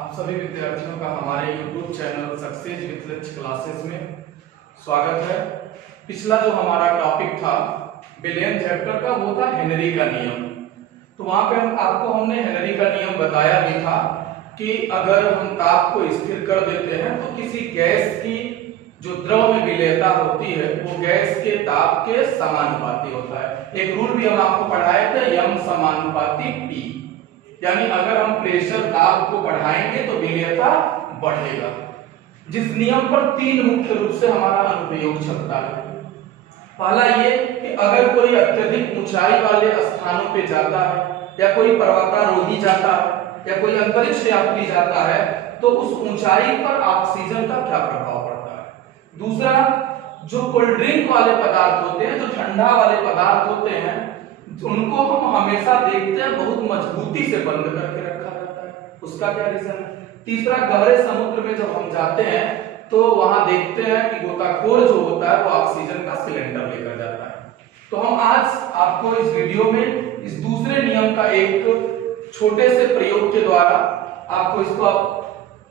आप सभी विद्यार्थियों का हमारे YouTube चैनल सक्सेस विद लक्ष्य क्लासेस में स्वागत है। पिछला जो हमारा टॉपिक था विलियम चैप्टर का, वो था हेनरी का नियम। तो वहां पे हमने हेनरी का नियम बताया भी था कि अगर हम ताप को स्थिर कर देते हैं तो किसी गैस की जो द्रव में विलेयता होती है वो गैस के ताप के समानुपाती होता है। एक रूल भी हम आपको पढ़ाए थे, यम समानुपाती P, यानी अगर हम प्रेशर दाब को बढ़ाएंगे तो विलेयता बढ़ेगा। जिस नियम पर तीन मुख्य रूप से हमारा अनुप्रयोग चलता है। पहला ये कि अगर कोई अत्यधिक ऊंचाई वाले स्थानों पे जाता है या कोई पर्वतारोही जाता है या कोई अंतरिक्ष यात्री जाता है तो उस ऊंचाई पर ऑक्सीजन का क्या प्रभाव पड़ता है। दूसरा, जो कोल्ड ड्रिंक वाले पदार्थ होते हैं, जो ठंडा वाले पदार्थ होते हैं, उनको हम हमेशा देखते हैं बहुत मजबूती से बंद करके रखा जाता है, उसका क्या रीजन है। तीसरा, गहरे समुद्र में जब हम जाते हैं तो वहां देखते हैं कि गोताखोर जो होता है वो ऑक्सीजन का सिलेंडर लेकर जाता है। तो हम आज आपको इस वीडियो में इस दूसरे नियम का एक छोटे से प्रयोग के द्वारा आपको इसको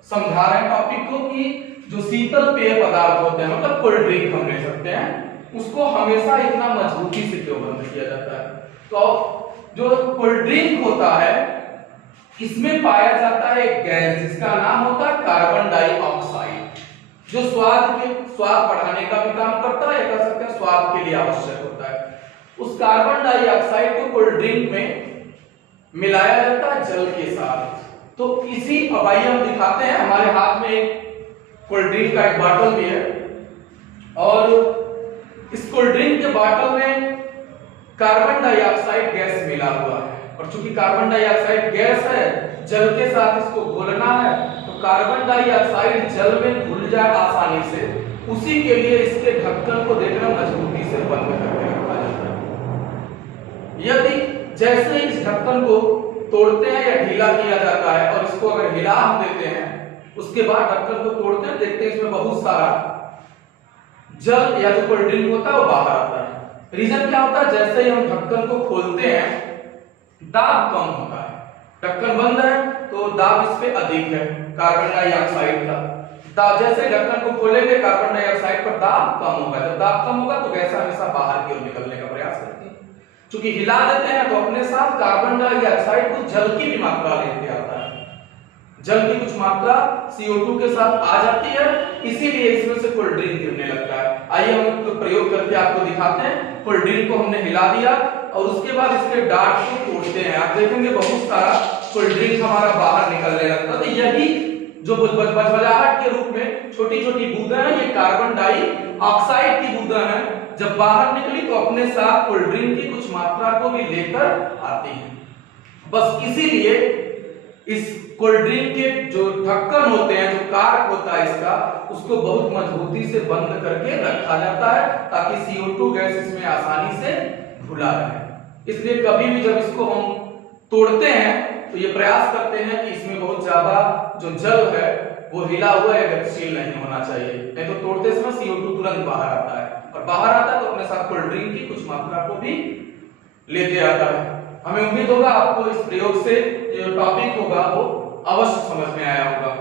समझा रहे हैं टॉपिक को, कि जो शीतल पेय पदार्थ होते हैं, मतलब कोल्ड ड्रिंक हम ले सकते हैं, उसको हमेशा इतना मजबूती से क्यों बंद किया जाता है। तो जो कोल्ड ड्रिंक होता है इसमें पाया जाता है एक गैस जिसका नाम होता है कार्बन डाइऑक्साइड, जो स्वाद बढ़ाने का भी काम करता है, कह सकते हैं स्वाद के लिए आवश्यक होता है। उस कार्बन डाइऑक्साइड को कोल्ड ड्रिंक में मिलाया जाता है जल के साथ। तो इसी आइए हम दिखाते हैं, हमारे हाथ में एक कोल्ड ड्रिंक का एक बॉटल भी है और इस कोल्ड ड्रिंक के बॉटल में कार्बन डाइऑक्साइड गैस मिला हुआ है, और चूंकि कार्बन डाइऑक्साइड गैस है, जल के साथ इसको घोलना है तो कार्बन डाइऑक्साइड जल में घुल जाए आसानी से, उसी के लिए इसके ढक्कन को देखना मजबूती से बंद करके रखा जाता है। यदि जैसे इस ढक्कन को तोड़ते हैं या ढीला किया जाता है और इसको अगर हिला हम देते हैं, उसके बाद ढक्कन को तोड़ते हैं, देखते हैं इसमें बहुत सारा जल या जो कोल्ड ड्रिंक होता है वो बाहर आता है। रीजन क्या होता है, जैसे ही हम ढक्कन को खोलते हैं दाब कम होता है, ढक्कन बंद है तो दाब इस पे अधिक है कार्बन डाइऑक्साइड का। जैसे ढक्कन को खोलेंगे कार्बन डाइऑक्साइड पर दाब कम होगा, जब दाब कम होगा तो गैस हमेशा बाहर की ओर निकलने का प्रयास करती है। क्योंकि हिला देते हैं तो अपने साथ कार्बन डाइऑक्साइड कुछ जल की भी मात्रा लेके आता है, जल की कुछ मात्रा CO2 के साथ आ जाती है, इसीलिए इसमें से कोल्ड ड्रिंक गिरने लगता है। आइए हम तो प्रयोग करके आपको दिखाते हैं। कोल्ड ड्रिंक को हमने हिला दिया और उसके बाद इसके डार्ट को तोड़ते हैं, आप देखेंगे बहुत सारा कोल्ड ड्रिंक हमारा बाहर निकलने लगता है। तो यही जो बजबजाहट के रूप में छोटी छोटी बूंदें हैं, ये कार्बन डाइऑक्साइड की बूंदें हैं, जब बाहर निकली तो अपने साथ कोल्ड ड्रिंक की कुछ मात्रा को भी लेकर आती है। बस इसीलिए इस कोल्ड ड्रिंक के जो ढक्कन होते हैं, जो कार्क होता है इसका, उसको बहुत मजबूती से बंद करके रखा जाता है ताकि CO2 गैस इसमें आसानी से घुला रहे। इसलिए कभी भी जब इसको हम तोड़ते हैं तो ये प्रयास करते हैं कि इसमें बहुत ज्यादा जो जल है वो हिला हुआ या गतिशील नहीं होना चाहिए, नहीं तो तोड़ते समय CO2 तुरंत बाहर आता है, और बाहर आता है तो अपने साथ कोल्ड ड्रिंक की कुछ मात्रा को भी लेते आता है। हमें उम्मीद होगा आपको इस प्रयोग से जो टॉपिक होगा वो अवश्य समझ में आया होगा।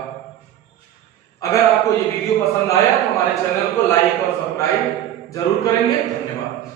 अगर आपको ये वीडियो पसंद आया तो हमारे चैनल को लाइक और सब्सक्राइब जरूर करेंगे। धन्यवाद।